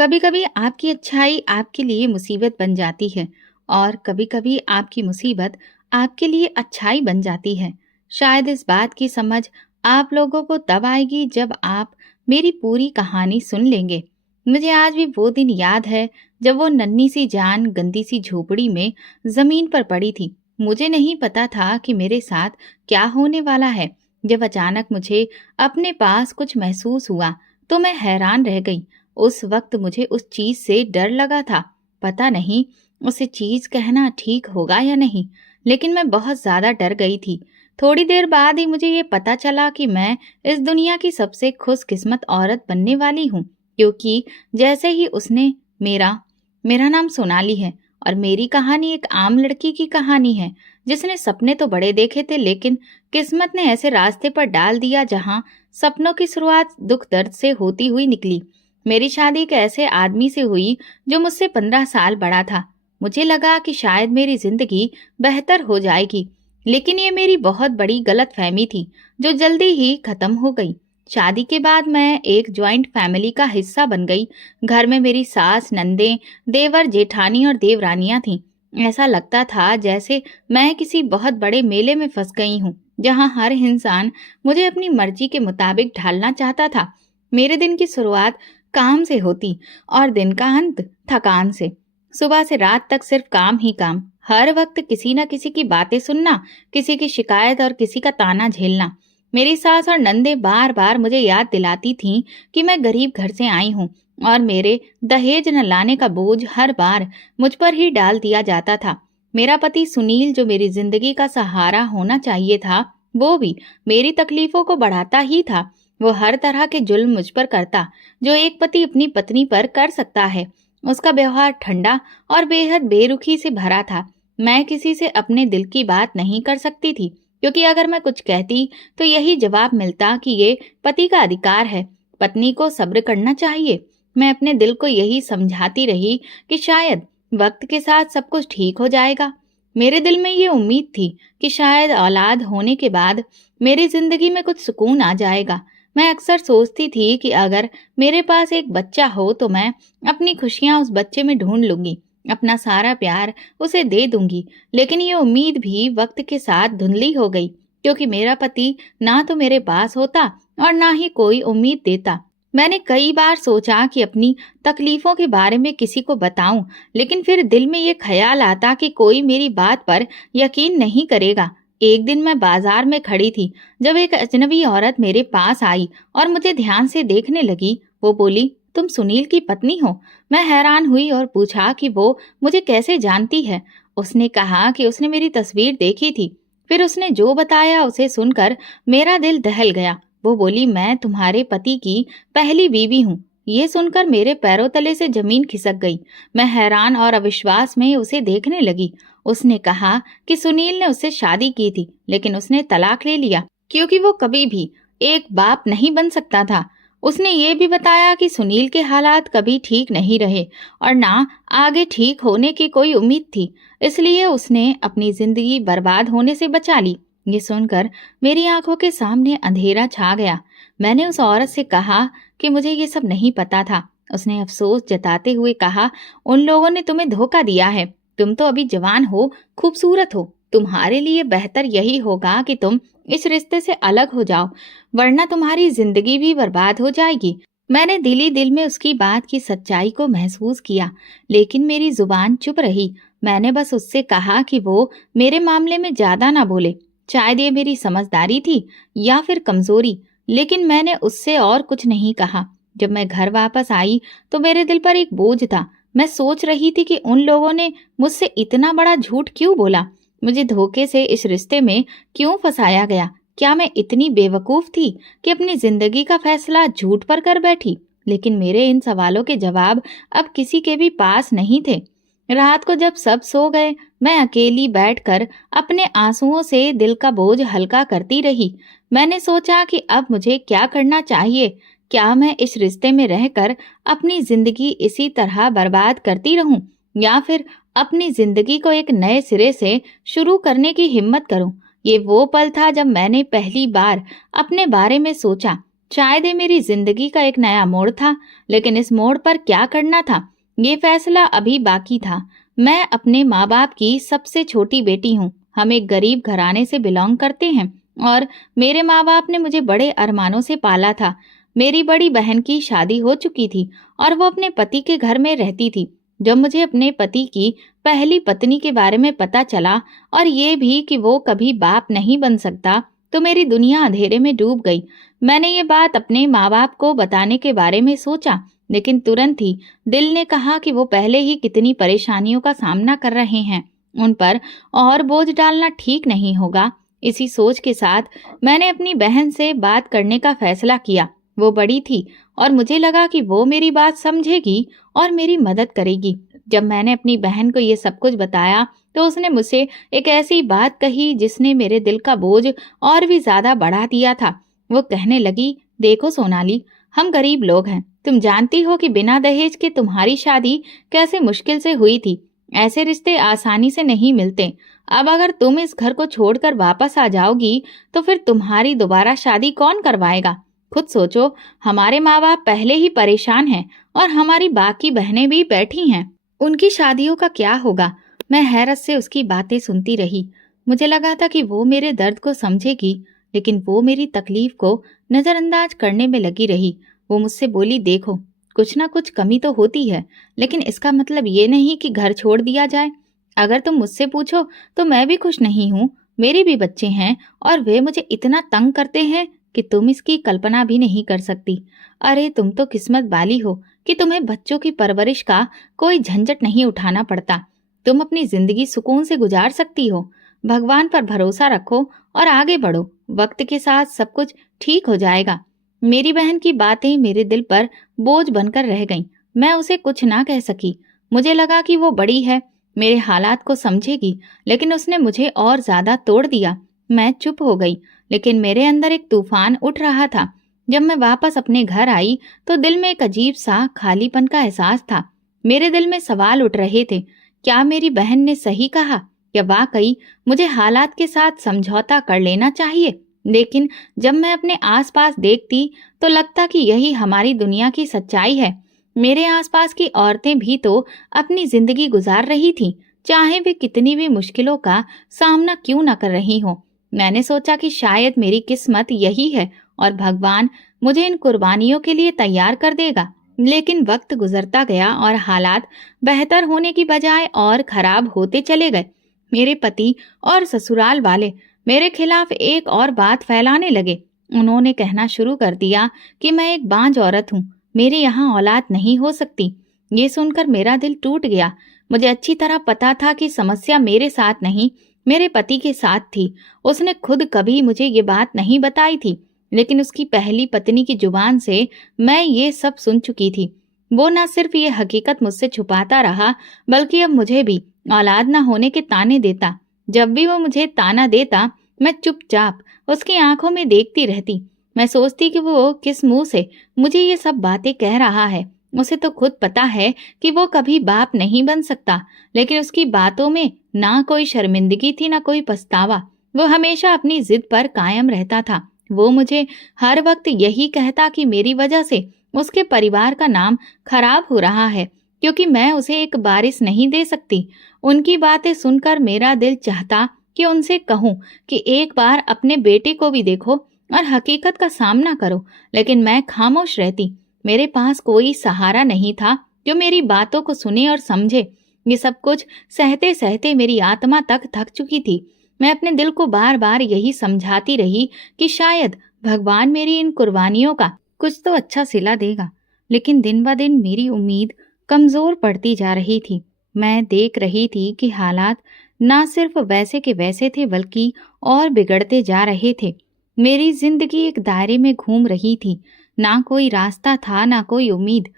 कभी कभी आपकी अच्छाई आपके लिए मुसीबत बन जाती है और कभी कभी आपकी मुसीबत आपके लिए अच्छाई बन जाती है। शायद इस बात की समझ आप लोगों को तब आएगी जब आप मेरी पूरी कहानी सुन लेंगे। मुझे आज भी वो दिन याद है जब वो नन्ही सी जान गंदी सी झोपड़ी में जमीन पर पड़ी थी। मुझे नहीं पता था कि मेरे साथ क्या होने वाला है। जब अचानक मुझे अपने पास कुछ महसूस हुआ तो मैं हैरान रह गई। उस वक्त मुझे उस चीज से डर लगा था। पता नहीं उसे चीज कहना ठीक होगा या नहीं, लेकिन मैं बहुत ज्यादा डर गई थी। थोड़ी देर बाद ही मुझे ये पता चला कि मैं इस दुनिया की सबसे खुशकिस्मत औरत बनने वाली हूँ, क्योंकि जैसे ही उसने मेरा मेरा नाम सोनाली है और मेरी कहानी एक आम लड़की की कहानी है जिसने सपने तो बड़े देखे थे, लेकिन किस्मत ने ऐसे रास्ते पर डाल दिया जहाँ सपनों की शुरुआत दुख दर्द से होती हुई निकली। मेरी शादी एक ऐसे आदमी से हुई जो मुझसे 15 साल बड़ा था। मुझे लगा कि शायद मेरी जिंदगी बेहतर हो जाएगी, लेकिन ये मेरी बहुत बड़ी गलतफहमी थी जो जल्दी ही खत्म हो गई। शादी के बाद मैं एक जॉइंट फैमिली का हिस्सा बन गई। घर में मेरी सास, नंदे, देवर, जेठानी और देवरानियां थीं। ऐसा लगता था जैसे मैं किसी बहुत बड़े मेले में फंस गई हूँ, जहाँ हर इंसान मुझे अपनी मर्जी के मुताबिक ढालना चाहता था। मेरे दिन की शुरुआत काम से होती और दिन का अंत थकान से। सुबह से रात तक सिर्फ काम ही काम। हर वक्त किसी न किसी की बातें सुनना, किसी की शिकायत और किसी का ताना झेलना। मेरी सास और नंदे बार बार मुझे याद दिलाती थीं कि मैं गरीब घर से आई हूँ और मेरे दहेज न लाने का बोझ हर बार मुझ पर ही डाल दिया जाता था। मेरा पति सुनील, जो मेरी जिंदगी का सहारा होना चाहिए था, वो भी मेरी तकलीफों को बढ़ाता ही था। वो हर तरह के जुल्म मुझ पर करता जो एक पति अपनी पत्नी पर कर सकता है। उसका व्यवहार ठंडा और बेहद बेरुखी से भरा था। मैं किसी से अपने दिल की बात नहीं कर सकती थी, क्योंकि अगर मैं कुछ कहती तो यही जवाब मिलता कि ये पति का अधिकार है, पत्नी को सब्र करना चाहिए। मैं अपने दिल को यही समझाती रही कि शायद वक्त के साथ सब कुछ ठीक हो जाएगा। मेरे दिल में ये उम्मीद थी कि शायद औलाद होने के बाद मेरी जिंदगी में कुछ सुकून आ जाएगा। मैं अक्सर सोचती थी कि अगर मेरे पास एक बच्चा हो तो मैं अपनी खुशियां उस बच्चे में ढूंढ लूंगी, अपना सारा प्यार उसे दे दूंगी। लेकिन ये उम्मीद भी वक्त के साथ धुंधली हो गई, क्योंकि मेरा पति ना तो मेरे पास होता और ना ही कोई उम्मीद देता। मैंने कई बार सोचा कि अपनी तकलीफों के बारे में किसी को बताऊं, लेकिन फिर दिल में ये ख्याल आता कि कोई मेरी बात पर यकीन नहीं करेगा। एक दिन मैं बाजार में खड़ी थी जब एक अजनबी औरत मेरे पास आई और मुझे ध्यान से देखने लगी। वो बोली, तुम सुनील की पत्नी हो? मैं हैरान हुई और पूछा कि वो मुझे कैसे जानती है। उसने कहा कि उसने मेरी तस्वीर देखी थी। फिर उसने जो बताया उसे सुनकर मेरा दिल दहल गया। वो बोली, मैं तुम्हारे पति की पहली बीवी हूँ। ये सुनकर मेरे पैरों तले से जमीन खिसक गई। मैं हैरान और अविश्वास में उसे देखने लगी। उसने कहा कि सुनील ने उससे शादी की थी, लेकिन उसने तलाक ले लिया क्योंकि वो कभी भी एक बाप नहीं बन सकता था। उसने ये भी बताया कि सुनील के हालात कभी ठीक नहीं रहे और ना आगे ठीक होने की कोई उम्मीद थी, इसलिए उसने अपनी जिंदगी बर्बाद होने से बचा ली। ये सुनकर मेरी आंखों के सामने अंधेरा छा गया। मैंने उस औरत से कहा कि मुझे ये सब नहीं पता था। उसने अफसोस जताते हुए कहा, उन लोगों ने तुम्हें धोखा दिया है। तुम तो अभी जवान हो, खूबसूरत हो। तुम्हारे लिए बेहतर यही होगा कि तुम इस रिश्ते से अलग हो जाओ, वरना तुम्हारी जिंदगी भी बर्बाद हो जाएगी। मैंने दिल ही दिल में उसकी बात की सच्चाई को महसूस किया, लेकिन मेरी जुबान चुप रही। मैंने बस उससे कहा कि वो मेरे मामले में ज्यादा ना बोले। शायद ये मेरी समझदारी थी या फिर कमजोरी, लेकिन मैंने उससे और कुछ नहीं कहा। जब मैं घर वापस आई तो मेरे दिल पर एक बोझ था। मैं सोच रही थी कि उन लोगों ने मुझसे इतना बड़ा झूठ क्यों बोला, मुझे धोखे से इस रिश्ते में क्यों फंसाया गया। क्या मैं इतनी बेवकूफ थी कि अपनी जिंदगी का फैसला झूठ पर कर बैठी? लेकिन मेरे इन सवालों के जवाब अब किसी के भी पास नहीं थे। रात को जब सब सो गए, मैं अकेली बैठकर अपने आंसुओं से दिल का बोझ हल्का करती रही। मैंने सोचा कि अब मुझे क्या करना चाहिए। क्या मैं इस रिश्ते में रहकर अपनी जिंदगी इसी तरह बर्बाद करती रहूं, या फिर अपनी जिंदगी को एक नए सिरे से शुरू करने की हिम्मत करूं? ये वो पल था जब मैंने पहली बार अपने बारे में सोचा शायद ये मेरी जिंदगी का एक नया मोड़ था, लेकिन इस मोड़ पर क्या करना था, ये फैसला अभी बाकी था। मैं अपने माँ बाप की सबसे छोटी बेटी हूँ। हम एक गरीब घराने से बिलोंग करते हैं और मेरे माँ बाप ने मुझे बड़े अरमानों से पाला था। मेरी बड़ी बहन की शादी हो चुकी थी और वो अपने पति के घर में रहती थी। जब मुझे अपने पति की पहली पत्नी के बारे में पता चला और ये भी कि वो कभी बाप नहीं बन सकता, तो मेरी दुनिया अंधेरे में डूब गई। मैंने ये बात अपने माँ बाप को बताने के बारे में सोचा, लेकिन तुरंत ही दिल ने कहा कि वो पहले ही कितनी परेशानियों का सामना कर रहे हैं, उन पर और बोझ डालना ठीक नहीं होगा। इसी सोच के साथ मैंने अपनी बहन से बात करने का फैसला किया। वो बड़ी थी और मुझे लगा कि वो मेरी बात समझेगी और मेरी मदद करेगी। जब मैंने अपनी बहन को ये सब कुछ बताया, तो उसने मुझसे एक ऐसी बात कही जिसने मेरे दिल का बोझ और भी ज्यादा बढ़ा दिया था। वो कहने लगी, देखो सोनाली, हम गरीब लोग हैं। तुम जानती हो कि बिना दहेज के तुम्हारी शादी कैसे मुश्किल से हुई थी। ऐसे रिश्ते आसानी से नहीं मिलते। अब अगर तुम इस घर को छोड़कर वापस आ जाओगी, तो फिर तुम्हारी दोबारा शादी कौन करवाएगा? खुद सोचो, हमारे माँ बाप पहले ही परेशान हैं और हमारी बाकी बहनें भी बैठी हैं। उनकी शादियों का क्या होगा? मैं हैरत से उसकी बातें सुनती रही। मुझे लगा था कि वो मेरे दर्द को समझेगी, लेकिन वो मेरी तकलीफ को नजरअंदाज करने में लगी रही। वो मुझसे बोली, देखो, कुछ ना कुछ कमी तो होती है, लेकिन इसका मतलब ये नहीं कि घर छोड़ दिया जाए। अगर तुम मुझसे पूछो तो मैं भी खुश नहीं हूँ। मेरे भी बच्चे हैं और वे मुझे इतना तंग करते हैं कि तुम इसकी कल्पना भी नहीं कर सकती। अरे तुम तो किस्मत वाली हो कि तुम्हें बच्चों की परवरिश का कोई झंझट नहीं उठाना पड़ता। तुम अपनी जिंदगी सुकून से गुजार सकती हो। भगवान पर भरोसा रखो और आगे बढ़ो। वक्त के साथ सब कुछ ठीक हो जाएगा। मेरी बहन की बातें मेरे दिल पर बोझ बनकर रह गईं। मैं उसे कुछ ना कह सकी। मुझे लगा कि वो बड़ी है, मेरे हालात को समझेगी, लेकिन उसने मुझे और ज्यादा तोड़ दिया। मैं चुप हो गई, लेकिन मेरे अंदर एक तूफान उठ रहा था। जब मैं वापस अपने घर आई, तो दिल में एक अजीब सा खालीपन का एहसास था। मेरे दिल में सवाल उठ रहे थे, क्या मेरी बहन ने सही कहा? क्या वाकई मुझे हालात के साथ समझौता कर लेना चाहिए? लेकिन जब मैं अपने आसपास देखती, तो लगता कि यही हमारी दुनिया की सच्चाई है। मेरे आसपास की औरतें भी तो अपनी जिंदगी गुजार रही थीं, चाहे वे कितनी भी मुश्किलों का सामना क्यों न कर रही हों। मैंने सोचा कि शायद मेरी किस्मत यही है और भगवान मुझे इन कुर्बानियों के लिए तैयार कर देगा। लेकिन वक्त गुजरता गया और हालात बेहतर होने की बजाय और खराब होते चले गए। मेरे पति और ससुराल वाले मेरे खिलाफ एक और बात फैलाने लगे। उन्होंने कहना शुरू कर दिया कि मैं एक बांझ औरत हूँ, मेरे यहाँ औलाद नहीं हो सकती। ये सुनकर मेरा दिल टूट गया। मुझे अच्छी तरह पता था कि समस्या मेरे साथ नहीं, मेरे पति के साथ थी। उसने खुद कभी मुझे ये बात नहीं बताई थी, लेकिन उसकी पहली पत्नी की जुबान से मैं ये सब सुन चुकी थी। वो न सिर्फ ये हकीकत मुझसे छुपाता रहा, बल्कि अब मुझे भी औलाद न होने के ताने देता। जब भी वो मुझे ताना देता, मैं चुपचाप उसकी आंखों में देखती रहती। मैं सोचती कि वो किस मुंह से मुझे ये सब बातें कह रहा है। उसे तो खुद पता है कि वो कभी बाप नहीं बन सकता, लेकिन उसकी बातों में ना कोई शर्मिंदगी थी, ना कोई पछतावा। वो हमेशा अपनी जिद पर कायम रहता था। वो मुझे हर वक्त यही कहता कि मेरी वजह से उसके परिवार का नाम खराब हो रहा है, क्योंकि मैं उसे एक वारिस नहीं दे सकती। उनकी बातें सुनकर मेरा दिल चाहता कि उनसे कहूँ कि एक बार अपने बेटे को भी देखो और हकीकत का सामना करो, लेकिन मैं खामोश रहती। मेरे पास कोई सहारा नहीं था जो मेरी बातों को सुने और समझे। ये सब कुछ सहते सहते मेरी आत्मा तक थक चुकी थी। मैं अपने दिल को बार बार यही समझाती रही कि शायद भगवान मेरी इन कुर्बानियों का कुछ तो अच्छा सिला देगा, लेकिन दिन ब दिन मेरी उम्मीद कमजोर पड़ती जा रही थी। मैं देख रही थी कि हालात ना सिर्फ वैसे के वैसे थे, बल्कि और बिगड़ते जा रहे थे। मेरी जिंदगी एक दायरे में घूम रही थी, ना कोई रास्ता था, ना कोई उम्मीद।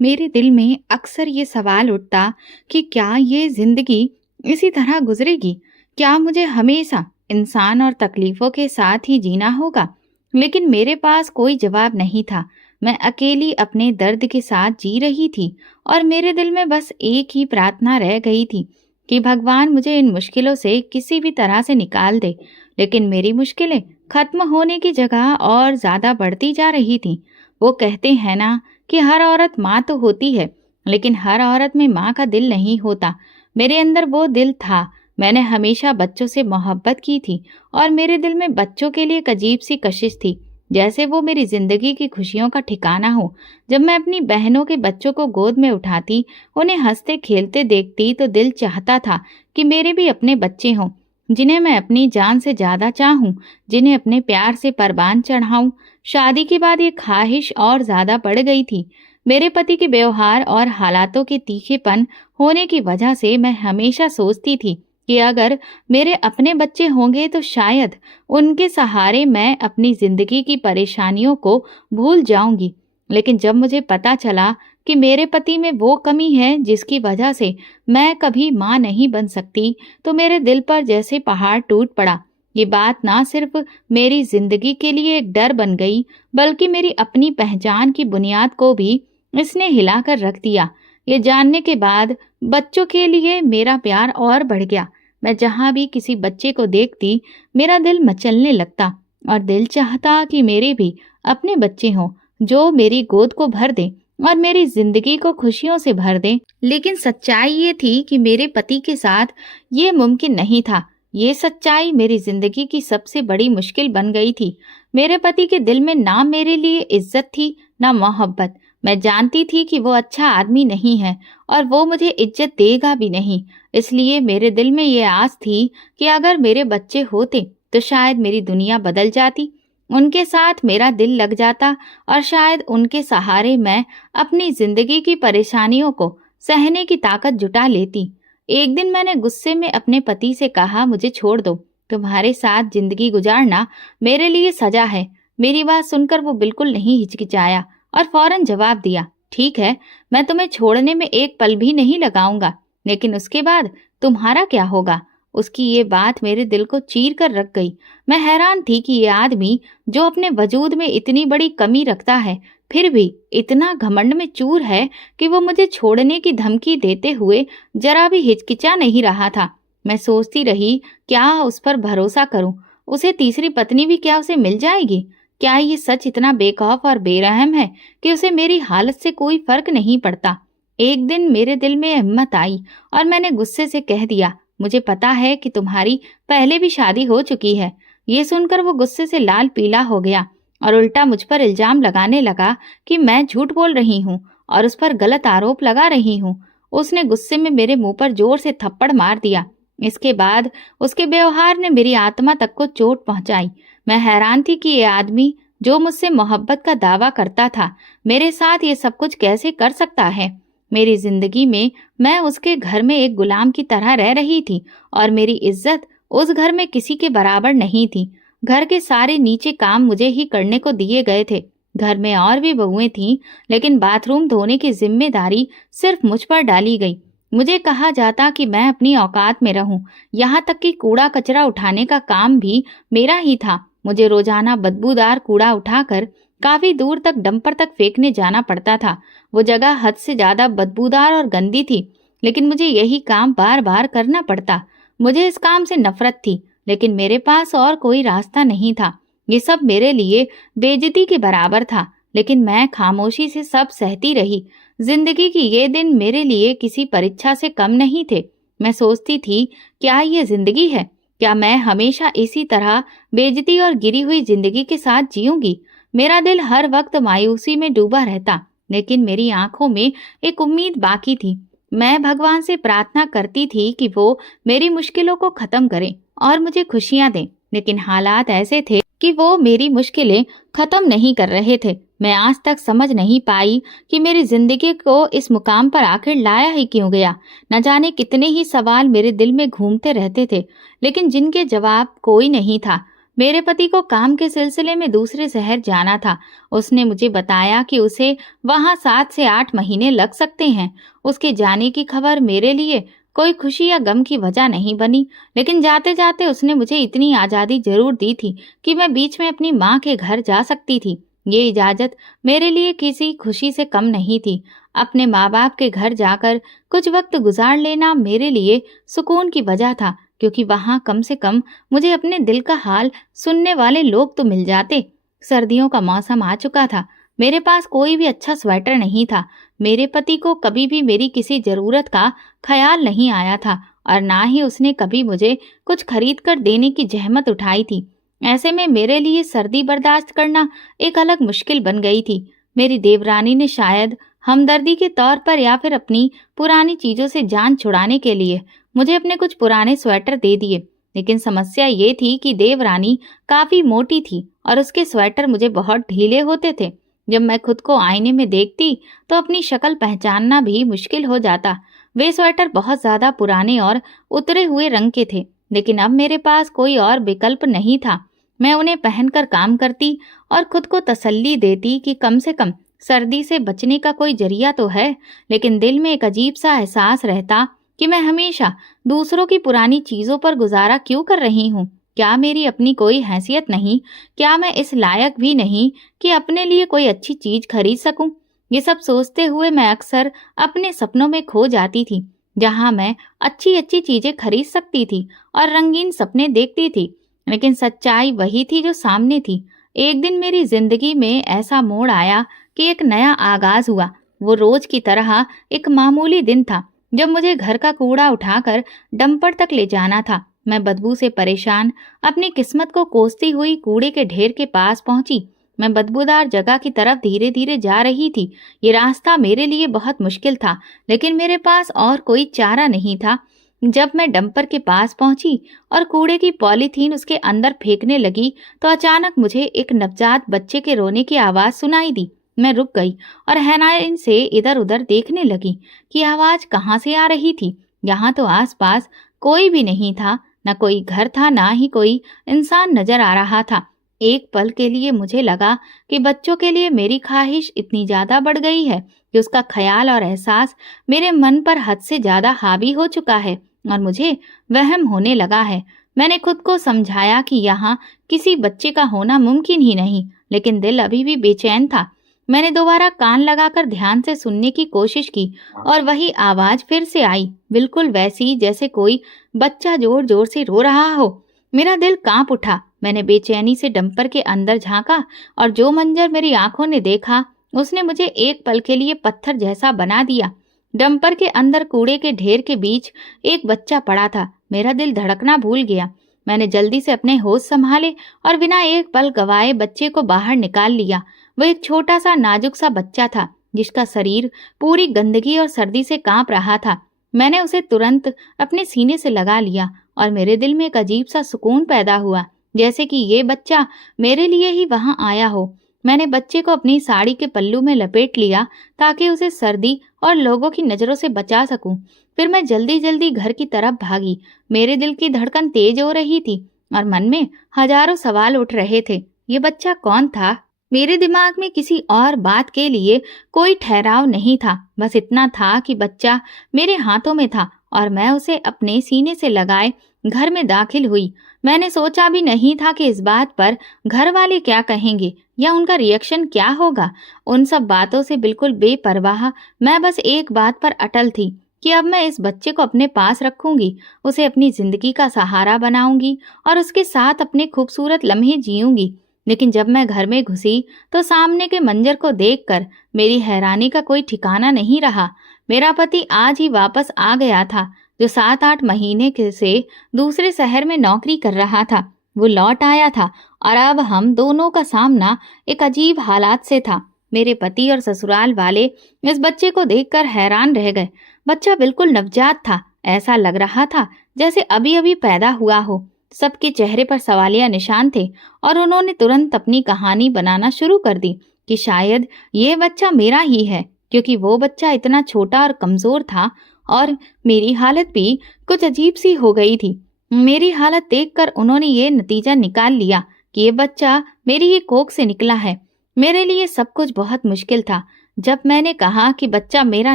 मेरे दिल में अक्सर ये सवाल उठता कि क्या ये जिंदगी इसी तरह गुजरेगी? क्या मुझे हमेशा इंसान और तकलीफों के साथ ही जीना होगा? लेकिन मेरे पास कोई जवाब नहीं था। मैं अकेली अपने दर्द के साथ जी रही थी और मेरे दिल में बस एक ही प्रार्थना रह गई थी कि भगवान मुझे इन मुश्किलों से किसी भी तरह से निकाल दे। लेकिन मेरी मुश्किलें खत्म होने की जगह और ज्यादा बढ़ती जा रही थी। वो कहते हैं ना कि हर औरत माँ तो होती है, लेकिन हर औरत में माँ का दिल नहीं होता। मेरे अंदर वो दिल था। मैंने हमेशा बच्चों से मोहब्बत की थी और मेरे दिल में बच्चों के लिए एक अजीब सी कशिश थी, जैसे वो मेरी जिंदगी की खुशियों का ठिकाना हो। जब मैं अपनी बहनों के बच्चों को गोद में उठाती, उन्हें हंसते खेलते देखती, तो दिल चाहता था कि मेरे भी अपने बच्चे हों, जिन्हें मैं अपनी जान से ज्यादा चाहूं, जिन्हें अपने प्यार से परवान चढ़ाऊं। शादी के बाद ये ख्वाहिश और ज्यादा बढ़ गई थी। मेरे पति के व्यवहार और हालातों के तीखेपन होने की वजह से मैं हमेशा सोचती थी कि अगर मेरे अपने बच्चे होंगे तो शायद उनके सहारे मैं अपनी जिंदगी की परेशानियों को भूल जाऊंगी। लेकिन जब मुझे पता चला कि मेरे पति में वो कमी है जिसकी वजह से मैं कभी माँ नहीं बन सकती, तो मेरे दिल पर जैसे पहाड़ टूट पड़ा। ये बात ना सिर्फ मेरी जिंदगी के लिए एक डर बन गई, बल्कि मेरी अपनी पहचान की बुनियाद को भी इसने हिलाकर रख दिया। ये जानने के बाद बच्चों के लिए मेरा प्यार और बढ़ गया। मैं जहाँ भी किसी बच्चे को देखती, मेरा दिल मचलने लगता और दिल चाहता कि मेरे भी अपने बच्चे हों, जो मेरी गोद को भर दें और मेरी जिंदगी को खुशियों से भर दें। लेकिन सच्चाई ये थी कि मेरे पति के साथ ये मुमकिन नहीं था। ये सच्चाई मेरी जिंदगी की सबसे बड़ी मुश्किल बन गई थी। मेरे पति के दिल में ना मेरे लिए इज्जत थी, ना मोहब्बत। मैं जानती थी कि वो अच्छा आदमी नहीं है और वो मुझे इज्जत देगा भी नहीं। इसलिए मेरे दिल में ये आस थी कि अगर मेरे बच्चे होते तो शायद मेरी दुनिया बदल जाती, उनके साथ मेरा दिल लग जाता और शायद उनके सहारे मैं अपनी जिंदगी की परेशानियों को सहने की ताकत जुटा लेती। एक दिन मैंने गुस्से में अपने पति से कहा, मुझे छोड़ दो, तुम्हारे साथ जिंदगी गुजारना मेरे लिए सजा है। मेरी बात सुनकर वो बिल्कुल नहीं हिचकिचाया और फौरन जवाब दिया, ठीक है, मैं तुम्हें छोड़ने में एक पल भी नहीं लगाऊंगा, लेकिन उसके बाद तुम्हारा क्या होगा। उसकी ये बात मेरे दिल को चीर कर रख गई। मैं हैरान थी कि ये आदमी जो अपने वजूद में इतनी बड़ी कमी रखता है, फिर भी इतना घमंड में चूर है कि वो मुझे छोड़ने की धमकी देते हुए जरा भी हिचकिचा नहीं रहा था। मैं सोचती रही, क्या उस पर भरोसा करूं? उसे तीसरी पत्नी भी क्या उसे मिल जाएगी? क्या ये सच इतना बेखौफ और बेरहम है कि उसे मेरी हालत से कोई फर्क नहीं पड़ता? एक दिन मेरे दिल में हिम्मत आई और मैंने गुस्से से कह दिया, मुझे पता है कि तुम्हारी पहले भी शादी हो चुकी है। ये सुनकर वो गुस्से से लाल पीला हो गया और उल्टा मुझ पर इल्जाम लगाने लगा कि मैं झूठ बोल रही हूँ और उस पर गलत आरोप लगा रही हूँ। उसने गुस्से में मेरे मुंह पर जोर से थप्पड़ मार दिया। इसके बाद उसके व्यवहार ने मेरी आत्मा तक को चोट पहुंचाई। मैं हैरान थी कि ये आदमी जो मुझसे मोहब्बत का दावा करता था, मेरे साथ ये सब कुछ कैसे कर सकता है। मेरी जिंदगी में मैं उसके घर में एक गुलाम की तरह रह रही थी और मेरी इज्जत उस घर में किसी के बराबर नहीं थी। घर के सारे नीचे काम मुझे ही करने को दिए गए थे। घर में और भी बहुएं थीं, लेकिन बाथरूम धोने की जिम्मेदारी सिर्फ मुझ पर डाली गई। मुझे कहा जाता कि मैं अपनी औकात में रहूं, यहाँ तक कि कूड़ा कचरा उठाने का काम भी मेरा ही था। मुझे रोजाना बदबूदार कूड़ा उठाकर काफी दूर तक डंपर तक फेंकने जाना पड़ता था। वो जगह हद से ज्यादा बदबूदार और गंदी थी, लेकिन मुझे यही काम बार बार करना पड़ता। मुझे इस काम से नफरत थी, लेकिन मेरे पास और कोई रास्ता नहीं था। ये सब मेरे लिए बेइज्जती के बराबर था, लेकिन मैं खामोशी से सब सहती रही। जिंदगी की ये दिन मेरे लिए किसी परीक्षा से कम नहीं थे। मैं सोचती थी, क्या ये जिंदगी है? क्या मैं हमेशा इसी तरह बेइज्जती और गिरी हुई जिंदगी के साथ जीऊंगी? मेरा दिल हर वक्त मायूसी में डूबा रहता, लेकिन मेरी आंखों में एक उम्मीद बाकी थी। मैं भगवान से प्रार्थना करती थी कि वो मेरी मुश्किलों को खत्म करें और मुझे खुशियां दें, लेकिन हालात ऐसे थे कि वो मेरी मुश्किलें खत्म नहीं कर रहे थे। मैं आज तक समझ नहीं पाई कि मेरी जिंदगी को इस मुकाम पर आखिर लाया ही क्यों गया। न जाने कितने ही सवाल मेरे दिल में घूमते रहते थे, लेकिन जिनके जवाब कोई नहीं था। मेरे पति को काम के सिलसिले में दूसरे शहर जाना था। उसने मुझे बताया कि उसे वहां 7 से 8 महीने लग सकते हैं। उसके जाने की खबर मेरे लिए कोई खुशी या गम की वजह नहीं बनी, लेकिन जाते जाते उसने मुझे इतनी आज़ादी जरूर दी थी कि मैं बीच में अपनी माँ के घर जा सकती थी। ये इजाज़त मेरे लिए किसी खुशी से कम नहीं थी। अपने माँ बाप के घर जाकर कुछ वक्त गुजार लेना मेरे लिए सुकून की वजह था, क्योंकि वहां कम से कम मुझे अपने दिल का हाल सुनने वाले लोग तो मिल जाते। सर्दियों का मौसम आ चुका था। मेरे पास कोई भी अच्छा स्वेटर नहीं था। मेरे पति को कभी भी मेरी किसी जरूरत का ख्याल नहीं आया था और ना ही उसने कभी मुझे कुछ खरीद कर देने की जहमत उठाई थी। ऐसे में मेरे लिए सर्दी बर्दाश्त करना एक अलग मुश्किल बन गई थी। मेरी देवरानी ने शायद हमदर्दी के तौर पर या फिर अपनी पुरानी चीजों से जान छुड़ाने के लिए मुझे अपने कुछ पुराने स्वेटर दे दिए। लेकिन समस्या ये थी कि देवरानी काफी मोटी थी और उसके स्वेटर मुझे बहुत ढीले होते थे। जब मैं खुद को आईने में देखती तो अपनी शक्ल पहचानना भी मुश्किल हो जाता। वे स्वेटर बहुत ज्यादा पुराने और उतरे हुए रंग के थे, लेकिन अब मेरे पास कोई और विकल्प नहीं था। मैं उन्हें पहनकर काम करती और खुद को तसल्ली देती कि कम से कम सर्दी से बचने का कोई जरिया तो है। लेकिन दिल में एक अजीब सा एहसास रहता कि मैं हमेशा दूसरों की पुरानी चीजों पर गुजारा क्यों कर रही हूँ। क्या मेरी अपनी कोई हैसियत नहीं? क्या मैं इस लायक भी नहीं कि अपने लिए कोई अच्छी चीज खरीद सकूं? ये सब सोचते हुए मैं अक्सर अपने सपनों में खो जाती थी, जहां मैं अच्छी अच्छी चीजें खरीद सकती थी और रंगीन सपने देखती थी। लेकिन सच्चाई वही थी जो सामने थी। एक दिन मेरी जिंदगी में ऐसा मोड़ आया कि एक नया आगाज हुआ। वो रोज की तरह एक मामूली दिन था जब मुझे घर का कूड़ा उठाकर डंपर तक ले जाना था। मैं बदबू से परेशान अपनी किस्मत को कोसती हुई कूड़े के ढेर के पास पहुंची। मैं बदबूदार जगह की तरफ धीरे धीरे जा रही थी। ये रास्ता मेरे लिए बहुत मुश्किल था, लेकिन मेरे पास और कोई चारा नहीं था। जब मैं डंपर के पास पहुंची और कूड़े की पॉलीथीन उसके अंदर फेंकने लगी तो अचानक मुझे एक नवजात बच्चे के रोने की आवाज सुनाई दी। मैं रुक गई और हैरानी से इधर उधर देखने लगी कि आवाज कहाँ से आ रही थी। यहाँ तो आसपास कोई भी नहीं था, न कोई घर था, ना ही कोई इंसान नजर आ रहा था। एक पल के लिए मुझे लगा कि बच्चों के लिए मेरी ख्वाहिश इतनी ज्यादा बढ़ गई है कि उसका ख्याल और एहसास मेरे मन पर हद से ज्यादा हावी हो चुका है और मुझे वहम होने लगा है। मैंने खुद को समझाया कि यहाँ किसी बच्चे का होना मुमकिन ही नहीं, लेकिन दिल अभी भी बेचैन था। मैंने दोबारा कान लगाकर ध्यान से सुनने की कोशिश की और वही आवाज फिर से आई, बिल्कुल वैसी जैसे कोई बच्चा जोर जोर से रो रहा हो। मेरा दिल कांप उठा। मैंने बेचैनी से डंपर के अंदर झांका और जो मंजर मेरी आंखों ने देखा उसने मुझे एक पल के लिए पत्थर जैसा बना दिया। डंपर के अंदर कूड़े के ढेर के बीच एक बच्चा पड़ा था। मेरा दिल धड़कना भूल गया। मैंने जल्दी से अपने होश संभाले और बिना एक पल गवाए बच्चे को बाहर निकाल लिया। वो एक छोटा सा नाजुक सा बच्चा था जिसका शरीर पूरी गंदगी और सर्दी से कांप रहा था। मैंने उसे तुरंत अपने सीने से लगा लिया और मेरे दिल में एक अजीब सा सुकून पैदा हुआ, जैसे कि ये बच्चा मेरे लिए ही वहां आया हो। मैंने बच्चे को अपनी साड़ी के पल्लू में लपेट लिया ताकि उसे सर्दी और लोगों की नजरों से बचा सकूं। फिर मैं जल्दी जल्दी घर की तरफ भागी। मेरे दिल की धड़कन तेज हो रही थी और मन में हजारों सवाल उठ रहे थे। ये बच्चा कौन था? मेरे दिमाग में किसी और बात के लिए कोई ठहराव नहीं था। बस इतना था कि बच्चा मेरे हाथों में था और मैं उसे अपने सीने से लगाए घर में दाखिल हुई। मैंने सोचा भी नहीं था कि इस बात पर घर वाले क्या कहेंगे या उनका रिएक्शन क्या होगा। उन सब बातों से बिल्कुल बेपरवाह मैं बस एक बात पर अटल थी कि अब मैं इस बच्चे को अपने पास रखूंगी, उसे अपनी जिंदगी का सहारा बनाऊंगी और उसके साथ अपने खूबसूरत लम्हे जीऊंगी। लेकिन जब मैं घर में घुसी तो सामने के मंजर को देखकर मेरी हैरानी का कोई ठिकाना नहीं रहा। मेरा पति आज ही वापस आ गया था, जो 7-8 महीने से दूसरे शहर में नौकरी कर रहा था। वो लौट आया था और अब हम दोनों का सामना एक अजीब हालात से था। मेरे पति और ससुराल वाले इस बच्चे को देखकर हैरान रह गए। बच्चा बिल्कुल नवजात था, ऐसा लग रहा था जैसे अभी अभी पैदा हुआ हो। सबके चेहरे पर सवालिया निशान थे और उन्होंने तुरंत अपनी कहानी बनाना शुरू कर दी कि शायद ये बच्चा मेरा ही है, क्योंकि वो बच्चा इतना छोटा और कमजोर था। और मेरी हालत भी कुछ अजीब सी हो गई थी। मेरी हालत देखकर उन्होंने ये नतीजा निकाल लिया कि ये बच्चा मेरी ही कोख से निकला है। मेरे लिए सब कुछ बहुत मुश्किल था। जब मैंने कहा कि बच्चा मेरा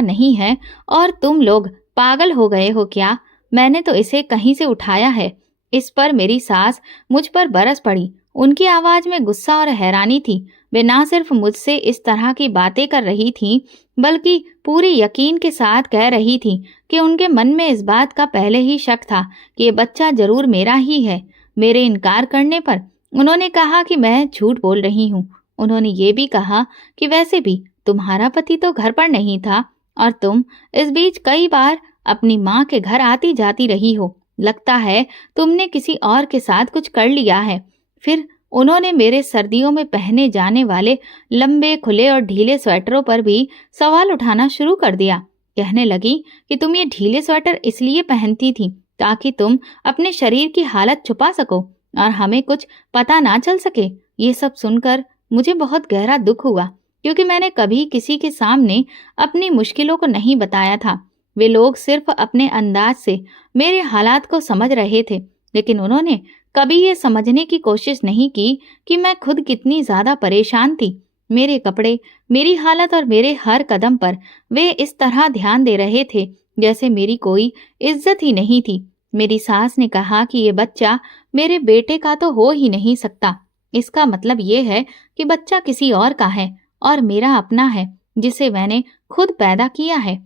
नहीं है और तुम लोग पागल हो गए हो क्या, मैंने तो इसे कहीं से उठाया है। इस पर मेरी सास मुझ पर बरस पड़ी। उनकी आवाज में गुस्सा और हैरानी थी। वे ना सिर्फ मुझसे इस तरह की बातें कर रही थीं, बल्कि पूरे यकीन के साथ कह रही थीं कि उनके मन में इस बात का पहले ही शक था कि ये बच्चा जरूर मेरा ही है। मेरे इनकार करने पर उन्होंने कहा कि मैं झूठ बोल रही हूँ। उन्होंने ये भी कहा कि वैसे भी तुम्हारा पति तो घर पर नहीं था और तुम इस बीच कई बार अपनी माँ के घर आती जाती रही हो। लगता है तुमने किसी और के साथ कुछ कर लिया है। फिर उन्होंने मेरे सर्दियों में पहने जाने वाले लंबे खुले और ढीले स्वेटरों पर भी सवाल उठाना शुरू कर दिया। कहने लगी कि तुम ये ढीले स्वेटर इसलिए पहनती थी ताकि तुम अपने शरीर की हालत छुपा सको और हमें कुछ पता ना चल सके। ये सब सुनकर मुझे बहुत गहरा दुख हुआ, क्योंकि मैंने कभी किसी के सामने अपनी मुश्किलों को नहीं बताया था। वे लोग सिर्फ अपने अंदाज से मेरे हालात को समझ रहे थे, लेकिन उन्होंने कभी ये समझने की कोशिश नहीं की कि मैं खुद कितनी ज्यादा परेशान थी। मेरे कपड़े, मेरी हालत और मेरे हर कदम पर वे इस तरह ध्यान दे रहे थे जैसे मेरी कोई इज्जत ही नहीं थी। मेरी सास ने कहा कि ये बच्चा मेरे बेटे का तो हो ही नहीं सकता। इसका मतलब ये है कि बच्चा किसी और का है और मेरा अपना है, जिसे मैंने खुद पैदा किया है।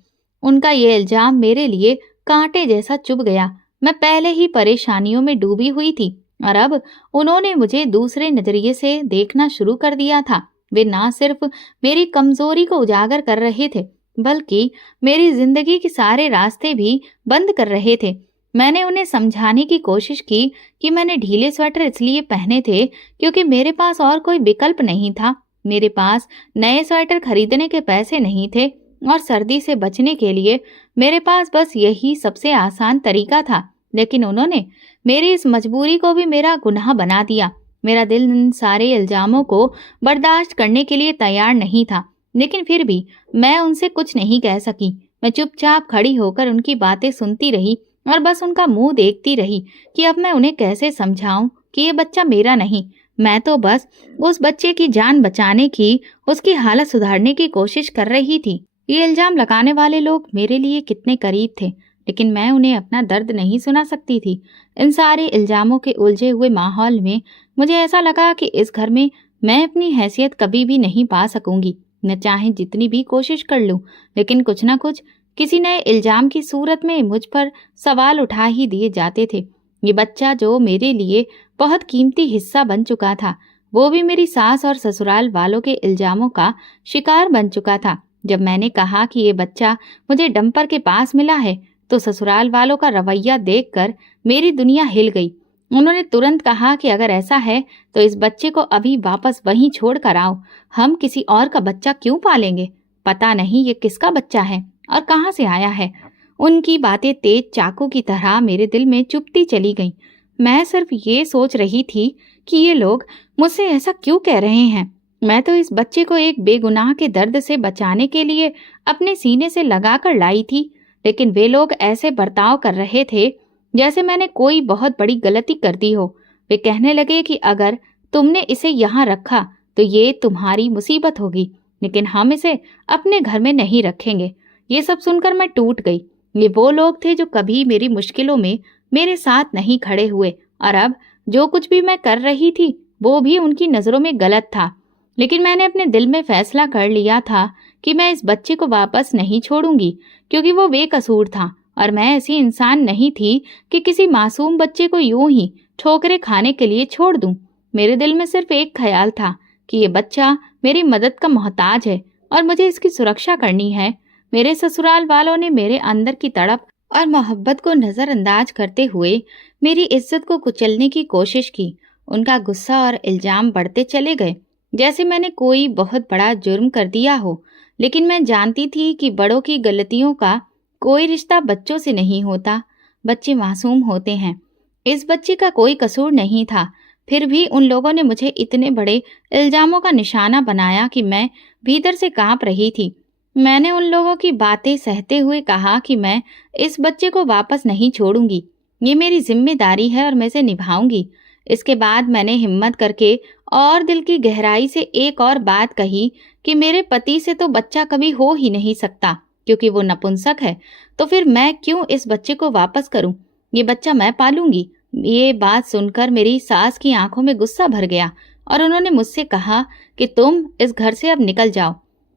उनका ये इल्जाम मेरे लिए कांटे जैसा चुभ गया। मैं पहले ही परेशानियों में डूबी हुई थी और अब उन्होंने मुझे दूसरे नजरिए से देखना शुरू कर दिया था। वे ना सिर्फ मेरी कमजोरी को उजागर कर रहे थे, बल्कि मेरी जिंदगी के सारे रास्ते भी बंद कर रहे थे। मैंने उन्हें समझाने की कोशिश की कि मैंने ढीले स्वेटर इसलिए पहने थे क्योंकि मेरे पास और कोई विकल्प नहीं था। मेरे पास नए स्वेटर खरीदने के पैसे नहीं थे और सर्दी से बचने के लिए मेरे पास बस यही सबसे आसान तरीका था। लेकिन उन्होंने मेरी इस मजबूरी को भी मेरा गुनाह बना दिया। मेरा दिल इन सारे इल्जामों को बर्दाश्त करने के लिए तैयार नहीं था, लेकिन फिर भी मैं उनसे कुछ नहीं कह सकी। मैं चुपचाप खड़ी होकर उनकी बातें सुनती रही और बस उनका मुंह देखती रही कि अब मैं उन्हें कैसे समझाऊं कि ये बच्चा मेरा नहीं। मैं तो बस उस बच्चे की जान बचाने की, उसकी हालत सुधारने की कोशिश कर रही थी। ये इल्जाम लगाने वाले लोग मेरे लिए कितने करीब थे, लेकिन मैं उन्हें अपना दर्द नहीं सुना सकती थी। इन सारे इल्जामों के उलझे हुए माहौल में मुझे ऐसा लगा कि इस घर में मैं अपनी हैसियत कभी भी नहीं पा सकूंगी। न चाहे जितनी भी कोशिश कर लूं, लेकिन कुछ ना कुछ किसी नए इल्जाम की सूरत में मुझ पर सवाल उठा ही दिए जाते थे। ये बच्चा जो मेरे लिए बहुत कीमती हिस्सा बन चुका था, वो भी मेरी सास और ससुराल वालों के इल्जामों का शिकार बन चुका था। जब मैंने कहा कि ये बच्चा मुझे डंपर के पास मिला है, तो ससुराल वालों का रवैया देखकर मेरी दुनिया हिल गई। उन्होंने तुरंत कहा कि अगर ऐसा है तो इस बच्चे को अभी वापस वहीं छोड़ कर आओ। हम किसी और का बच्चा क्यों पालेंगे? पता नहीं ये किसका बच्चा है और कहाँ से आया है। उनकी बातें तेज चाकू की तरह मेरे दिल में चुभती चली गईं। मैं सिर्फ ये सोच रही थी कि ये लोग मुझसे ऐसा क्यों कह रहे हैं। मैं तो इस बच्चे को एक बेगुनाह के दर्द से बचाने के लिए अपने सीने से लगाकर लाई थी, लेकिन वे लोग ऐसे बर्ताव कर रहे थे जैसे मैंने कोई बहुत बड़ी गलती कर दी हो। वे कहने लगे कि अगर तुमने इसे यहाँ रखा तो ये तुम्हारी मुसीबत होगी, लेकिन हम इसे अपने घर में नहीं रखेंगे। ये सब सुनकर मैं टूट गई। ये वो लोग थे जो कभी मेरी मुश्किलों में मेरे साथ नहीं खड़े हुए, और अब जो कुछ भी मैं कर रही थी वो भी उनकी नजरों में गलत था। लेकिन मैंने अपने दिल में फैसला कर लिया था कि मैं इस बच्चे को वापस नहीं छोड़ूंगी, क्योंकि वो बेकसूर था और मैं ऐसी इंसान नहीं थी कि किसी मासूम बच्चे को यूं ही ठोकरें खाने के लिए छोड़ दूं। मेरे दिल में सिर्फ एक ख्याल था कि ये बच्चा मेरी मदद का मोहताज है और मुझे इसकी सुरक्षा करनी है। मेरे ससुराल वालों ने मेरे अंदर की तड़प और मोहब्बत को नजरअंदाज करते हुए मेरी इज्जत को कुचलने की कोशिश की। उनका गुस्सा और इल्जाम बढ़ते चले गए, जैसे मैंने कोई बहुत बड़ा जुर्म कर दिया हो। लेकिन मैं जानती थी कि बड़ों की गलतियों का कोई रिश्ता बच्चों से नहीं होता। बच्चे मासूम होते हैं। इस बच्चे का कोई कसूर नहीं था। फिर भी उन लोगों ने मुझे इतने बड़े इल्जामों का निशाना बनाया कि मैं भीतर से कांप रही थी। मैंने उन लोगों की बातें सहते हुए कहा कि मैं इस बच्चे को वापस नहीं छोड़ूंगी। ये मेरी जिम्मेदारी है और मैं इसे निभाऊंगी। इसके बाद मैंने हिम्मत करके और दिल की गहराई से एक और बात कही कि मेरे पति से तो बच्चा कभी हो ही नहीं सकता, क्योंकि वो नपुंसक है। तो फिर मैं क्यों इस बच्चे को वापस करूं? ये बच्चा मैं पालूंगी। ये बात सुनकर मेरी सास की आंखों में गुस्सा भर गया और उन्होंने मुझसे कहा कि तुम इस घर से अब निकल जाओ,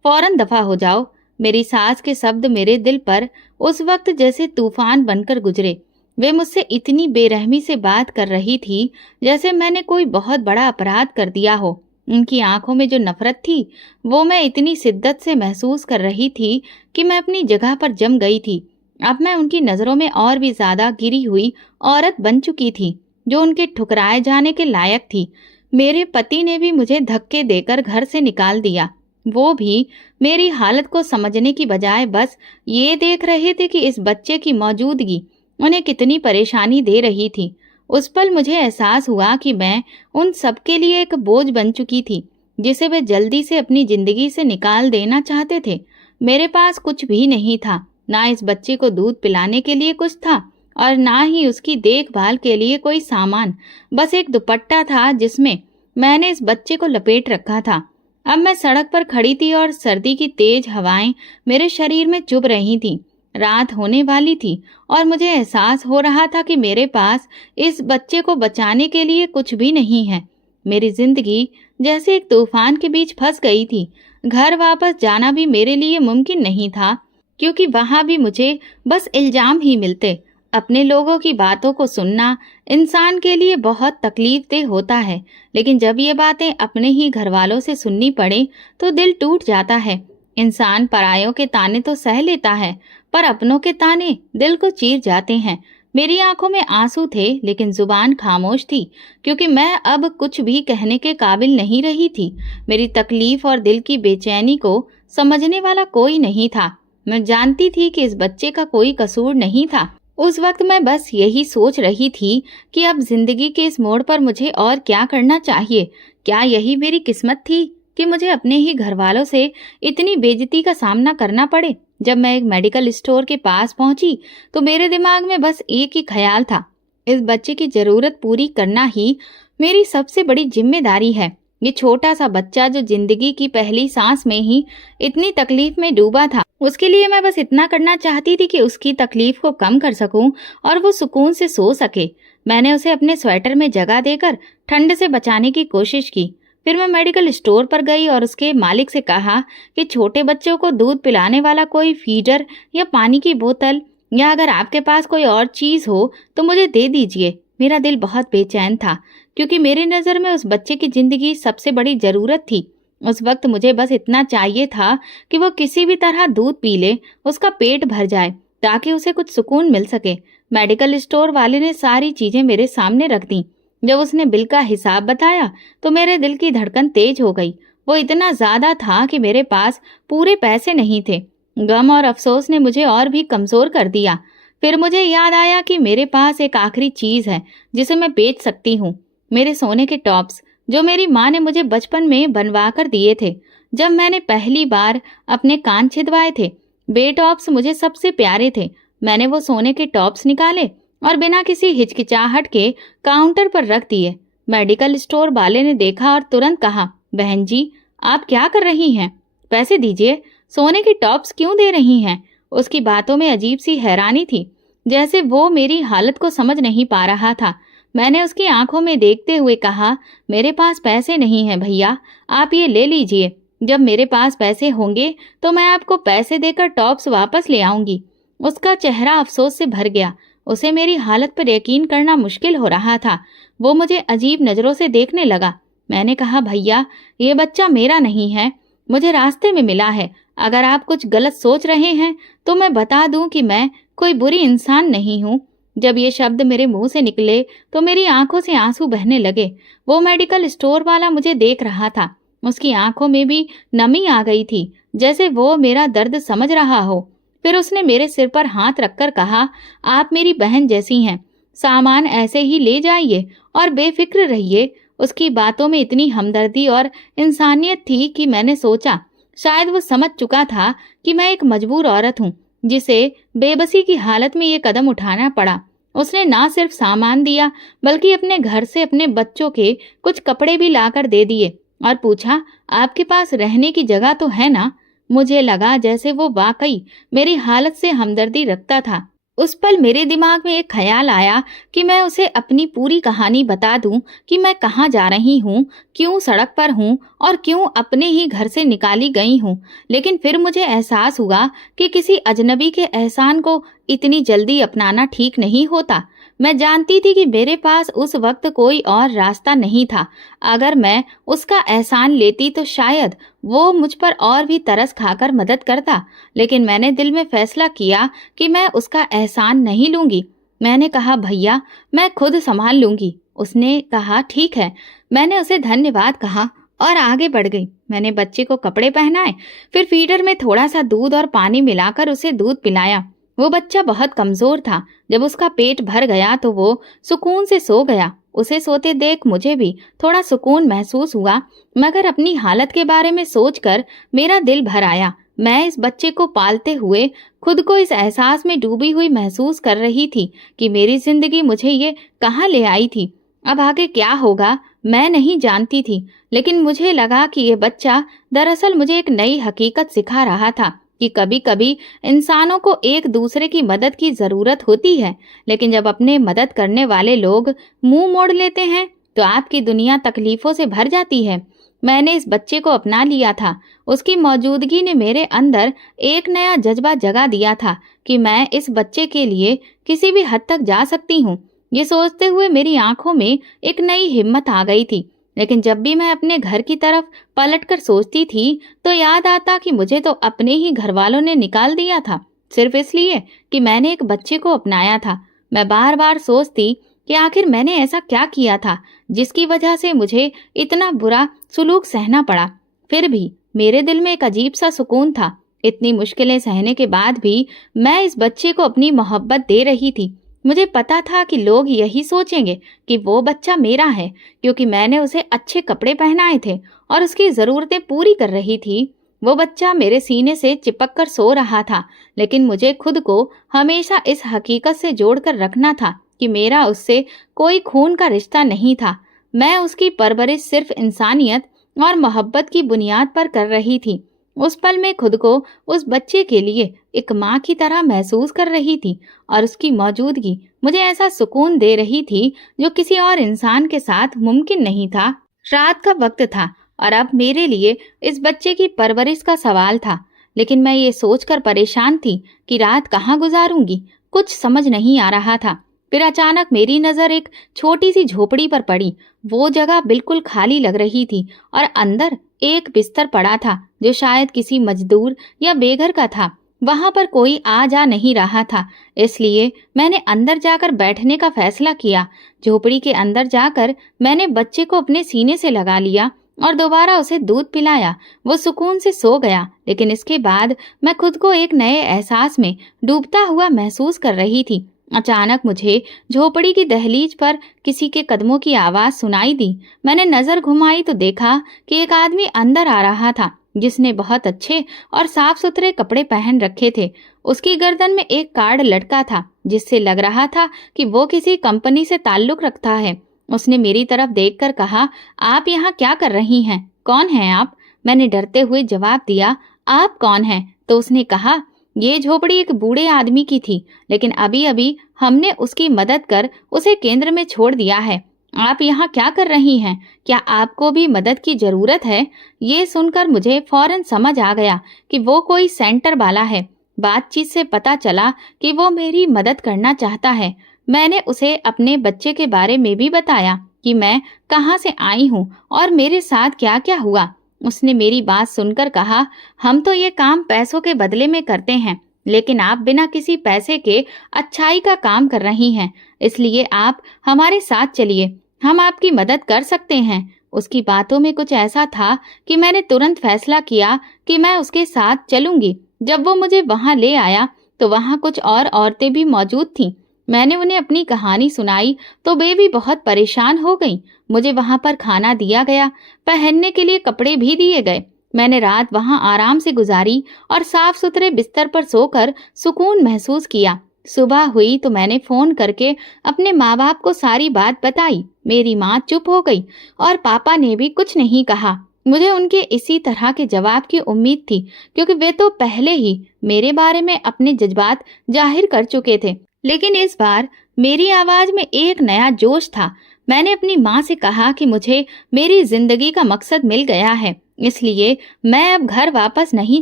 फौरन दफा हो जाओ। मेरी सास के शब्द मेरे दिल पर उस वक्त जैसे तूफान बनकर गुजरे। वे मुझसे इतनी बेरहमी से बात कर रही थी जैसे मैंने कोई बहुत बड़ा अपराध कर दिया हो। उनकी आंखों में जो नफरत थी वो मैं इतनी शिद्दत से महसूस कर रही थी कि मैं अपनी जगह पर जम गई थी। अब मैं उनकी नजरों में और भी ज्यादा गिरी हुई औरत बन चुकी थी, जो उनके ठुकराए जाने के लायक थी। मेरे पति ने भी मुझे धक्के देकर घर से निकाल दिया। वो भी मेरी हालत को समझने की बजाय बस ये देख रहे थे कि इस बच्चे की मौजूदगी उन्हें कितनी परेशानी दे रही थी। उस पल मुझे एहसास हुआ कि मैं उन सबके लिए एक बोझ बन चुकी थी, जिसे वे जल्दी से अपनी जिंदगी से निकाल देना चाहते थे। मेरे पास कुछ भी नहीं था, ना इस बच्चे को दूध पिलाने के लिए कुछ था और ना ही उसकी देखभाल के लिए कोई सामान। बस एक दुपट्टा था जिसमें मैंने इस बच्चे को लपेट रखा था। अब मैं सड़क पर खड़ी थी और सर्दी की तेज हवाएं मेरे शरीर में चुभ रही थीं। रात होने वाली थी और मुझे एहसास हो रहा था कि मेरे पास इस बच्चे को बचाने के लिए कुछ भी नहीं है। मेरी जिंदगी जैसे एक तूफान के बीच फंस गई थी। घर वापस जाना भी मेरे लिए मुमकिन नहीं था, क्योंकि वहां भी मुझे बस इल्जाम ही मिलते। अपने लोगों की बातों को सुनना इंसान के लिए बहुत तकलीफदेह होता है, लेकिन जब ये बातें अपने ही घर वालों से सुननी पड़े तो दिल टूट जाता है। इंसान परायों के ताने तो सह लेता है, पर अपनों के ताने दिल को चीर जाते हैं। मेरी आंखों में आंसू थे, लेकिन जुबान खामोश थी, क्योंकि मैं अब कुछ भी कहने के काबिल नहीं रही थी। मेरी तकलीफ और दिल की बेचैनी को समझने वाला कोई नहीं था। मैं जानती थी कि इस बच्चे का कोई कसूर नहीं था। उस वक्त मैं बस यही सोच रही थी कि अब जिंदगी के इस मोड़ पर मुझे और क्या करना चाहिए। क्या यही मेरी किस्मत थी कि मुझे अपने ही घर वालों से इतनी बेइज्जती का सामना करना पड़े? जब मैं एक मेडिकल स्टोर के पास पहुंची तो मेरे दिमाग में बस एक ही ख्याल था, इस बच्चे की जरूरत पूरी करना ही मेरी सबसे बड़ी जिम्मेदारी है। ये छोटा सा बच्चा जो जिंदगी की पहली सांस में ही इतनी तकलीफ में डूबा था, उसके लिए मैं बस इतना करना चाहती थी कि उसकी तकलीफ को कम कर सकूं और वो सुकून से सो सके। मैंने उसे अपने स्वेटर में जगह देकर ठंड से बचाने की कोशिश की। फिर मैं मेडिकल स्टोर पर गई और उसके मालिक से कहा कि छोटे बच्चों को दूध पिलाने वाला कोई फीडर या पानी की बोतल या अगर आपके पास कोई और चीज हो तो मुझे दे दीजिए। मेरा दिल बहुत बेचैन था, क्योंकि मेरी नज़र में उस बच्चे की जिंदगी सबसे बड़ी जरूरत थी। उस वक्त मुझे बस इतना चाहिए था कि वो किसी भी तरह दूध पी ले, उसका पेट भर जाए, ताकि उसे कुछ सुकून मिल सके। मेडिकल स्टोर वाले ने सारी चीजें मेरे सामने रख दी। जब उसने बिल का हिसाब बताया तो मेरे दिल की धड़कन तेज हो गई। वो इतना ज्यादा था कि मेरे पास पूरे पैसे नहीं थे। गम और अफसोस ने मुझे और भी कमजोर कर दिया। फिर मुझे याद आया कि मेरे पास एक आखिरी चीज है जिसे मैं बेच सकती हूँ, मेरे सोने के टॉप्स, जो मेरी माँ ने मुझे बचपन में बनवा कर दिए थे जब मैंने पहली बार अपने कान छिदवाए थे। वे टॉप्स मुझे सबसे प्यारे थे। मैंने वो सोने के टॉप्स निकाले और बिना किसी हिचकिचाहट के काउंटर पर रख दिए। मेडिकल स्टोर वाले ने देखा और तुरंत कहा, बहन जी आप क्या कर रही हैं? पैसे दीजिए, सोने के टॉप्स क्यों दे रही हैं? उसकी बातों में अजीब सी हैरानी थी, जैसे वो मेरी हालत को समझ नहीं पा रहा था। मैंने उसकी आंखों में देखते हुए कहा, मेरे पास पैसे नहीं हैं भैया, आप ये ले लीजिए। जब मेरे पास पैसे होंगे तो मैं आपको पैसे देकर टॉप्स वापस ले आऊंगी। उसका चेहरा अफसोस से भर गया। उसे मेरी हालत पर यकीन करना मुश्किल हो रहा था। वो मुझे अजीब नजरों से देखने लगा। मैंने कहा, भैया ये बच्चा मेरा नहीं है, मुझे रास्ते में मिला है। अगर आप कुछ गलत सोच रहे हैं तो मैं बता दूं कि मैं कोई बुरी इंसान नहीं हूँ। जब ये शब्द मेरे मुंह से निकले तो मेरी आंखों से आंसू बहने लगे। वो मेडिकल स्टोर वाला मुझे देख रहा था। उसकी आंखों में भी नमी आ गई थी, जैसे वो मेरा दर्द समझ रहा हो। फिर उसने मेरे सिर पर हाथ रखकर कहा, आप मेरी बहन जैसी हैं, सामान ऐसे ही ले जाइए और बेफिक्र रहिए। उसकी बातों में इतनी हमदर्दी और इंसानियत थी कि मैंने सोचा शायद वो समझ चुका था कि मैं एक मजबूर औरत हूँ, जिसे बेबसी की हालत में ये कदम उठाना पड़ा। उसने ना सिर्फ सामान दिया बल्कि अपने घर से अपने बच्चों के कुछ कपड़े भी लाकर दे दिए और पूछा, आपके पास रहने की जगह तो है ना? मुझे लगा जैसे वो वाकई मेरी हालत से हमदर्दी रखता था। उस पल मेरे दिमाग में एक ख्याल आया कि मैं उसे अपनी पूरी कहानी बता दूं कि मैं कहाँ जा रही हूँ, क्यों सड़क पर हूँ और क्यों अपने ही घर से निकाली गई हूँ। लेकिन फिर मुझे एहसास हुआ कि किसी अजनबी के एहसान को इतनी जल्दी अपनाना ठीक नहीं होता। मैं जानती थी कि मेरे पास उस वक्त कोई और रास्ता नहीं था। अगर मैं उसका एहसान लेती तो शायद वो मुझ पर और भी तरस खाकर मदद करता। लेकिन मैंने दिल में फैसला किया कि मैं उसका एहसान नहीं लूंगी। मैंने कहा, भैया मैं खुद संभाल लूंगी। उसने कहा, ठीक है। मैंने उसे धन्यवाद कहा और आगे बढ़ गई। मैंने बच्चे को कपड़े पहनाए, फिर फीडर में थोड़ा सा दूध और पानी मिलाकर उसे दूध पिलाया। वो बच्चा बहुत कमजोर था। जब उसका पेट भर गया तो वो सुकून से सो गया। उसे सोते देख मुझे भी थोड़ा सुकून महसूस हुआ, मगर अपनी हालत के बारे में सोचकर मेरा दिल भर आया। मैं इस बच्चे को पालते हुए खुद को इस एहसास में डूबी हुई महसूस कर रही थी कि मेरी जिंदगी मुझे ये कहाँ ले आई थी। अब आगे क्या होगा मैं नहीं जानती थी, लेकिन मुझे लगा कि ये बच्चा दरअसल मुझे एक नई हकीकत सिखा रहा था कि कभी कभी इंसानों को एक दूसरे की मदद की जरूरत होती है, लेकिन जब अपने मदद करने वाले लोग मुंह मोड़ लेते हैं तो आपकी दुनिया तकलीफों से भर जाती है। मैंने इस बच्चे को अपना लिया था। उसकी मौजूदगी ने मेरे अंदर एक नया जज्बा जगा दिया था कि मैं इस बच्चे के लिए किसी भी हद तक जा सकती हूँ। ये सोचते हुए मेरी आंखों में एक नई हिम्मत आ गई थी। लेकिन जब भी मैं अपने घर की तरफ पलटकर सोचती थी तो याद आता कि मुझे तो अपने ही घर वालों ने निकाल दिया था, सिर्फ इसलिए कि मैंने एक बच्चे को अपनाया था। मैं बार बार सोचती कि आखिर मैंने ऐसा क्या किया था जिसकी वजह से मुझे इतना बुरा सुलूक सहना पड़ा। फिर भी मेरे दिल में एक अजीब सा सुकून था। इतनी मुश्किलें सहने के बाद भी मैं इस बच्चे को अपनी मोहब्बत दे रही थी। मुझे पता था कि लोग यही सोचेंगे कि वो बच्चा मेरा है, क्योंकि मैंने उसे अच्छे कपड़े पहनाए थे और उसकी ज़रूरतें पूरी कर रही थी। वो बच्चा मेरे सीने से चिपक कर सो रहा था, लेकिन मुझे खुद को हमेशा इस हकीकत से जोड़कर रखना था कि मेरा उससे कोई खून का रिश्ता नहीं था। मैं उसकी परवरिश सिर्फ इंसानियत और मोहब्बत की बुनियाद पर कर रही थी। उस पल में खुद को उस बच्चे के लिए एक माँ की तरह महसूस कर रही थी और उसकी मौजूदगी मुझे ऐसा सुकून दे रही थी जो किसी और इंसान के साथ मुमकिन नहीं था। रात का वक्त था और अब मेरे लिए इस बच्चे की परवरिश का सवाल था। लेकिन मैं ये सोचकर परेशान थी कि रात कहाँ गुजारूंगी, कुछ समझ नहीं आ रहा था। फिर अचानक मेरी नज़र एक छोटी सी झोपड़ी पर पड़ी। वो जगह बिल्कुल खाली लग रही थी और अंदर एक बिस्तर पड़ा था जो शायद किसी मजदूर या बेघर का था। वहां पर कोई आ जा नहीं रहा था, इसलिए मैंने अंदर जाकर बैठने का फैसला किया। झोपड़ी के अंदर जाकर मैंने बच्चे को अपने सीने से लगा लिया और दोबारा उसे दूध पिलाया। वो सुकून से सो गया, लेकिन इसके बाद मैं खुद को एक नए एहसास में डूबता हुआ महसूस कर रही थी। अचानक मुझे झोपड़ी की दहलीज पर किसी के कदमों की आवाज सुनाई दी। मैंने नजर घुमाई तो देखा कि एक आदमी अंदर आ रहा था जिसने बहुत अच्छे और साफ सुथरे कपड़े पहन रखे थे। उसकी गर्दन में एक कार्ड लटका था जिससे लग रहा था कि वो किसी कंपनी से ताल्लुक रखता है। उसने मेरी तरफ देखकर कहा, आप यहाँ क्या कर रही हैं? कौन हैं आप? मैंने डरते हुए जवाब दिया, आप कौन हैं? तो उसने कहा, ये झोपड़ी एक बूढ़े आदमी की थी, लेकिन अभी अभी हमने उसकी मदद कर उसे केंद्र में छोड़ दिया है। आप यहाँ क्या कर रही हैं? क्या आपको भी मदद की जरूरत है? ये सुनकर मुझे फौरन समझ आ गया कि वो कोई सेंटर वाला है। बातचीत से पता चला कि वो मेरी मदद करना चाहता है। मैंने उसे अपने बच्चे के बारे में भी बताया कि मैं कहाँ से आई हूँ और मेरे साथ क्या क्या हुआ। उसने मेरी बात सुनकर कहा, हम तो ये काम पैसों के बदले में करते हैं, लेकिन आप बिना किसी पैसे के अच्छाई का काम कर रही हैं, इसलिए आप हमारे साथ चलिए, हम आपकी मदद कर सकते हैं। उसकी बातों में कुछ ऐसा था कि मैंने तुरंत फैसला किया कि मैं उसके साथ चलूंगी। जब वो मुझे वहां ले आया तो वहां कुछ और औरतें भी मौजूद थीं। मैंने उन्हें अपनी कहानी सुनाई तो वे भी बहुत परेशान हो गईं। मुझे वहां पर खाना दिया गया, पहनने के लिए कपड़े भी दिए गए। मैंने रात वहां आराम से गुजारी और साफ सुथरे बिस्तर पर सोकर सुकून महसूस किया। सुबह हुई तो मैंने फोन करके अपने माँ बाप को सारी बात बताई। मेरी माँ चुप हो गई और पापा ने भी कुछ नहीं कहा। मुझे उनके इसी तरह के जवाब की उम्मीद थी, क्योंकि वे तो पहले ही मेरे बारे में अपने जज्बात जाहिर कर चुके थे। लेकिन इस बार मेरी आवाज में एक नया जोश था। मैंने अपनी माँ से कहा कि मुझे मेरी जिंदगी का मकसद मिल गया है, इसलिए मैं अब घर वापस नहीं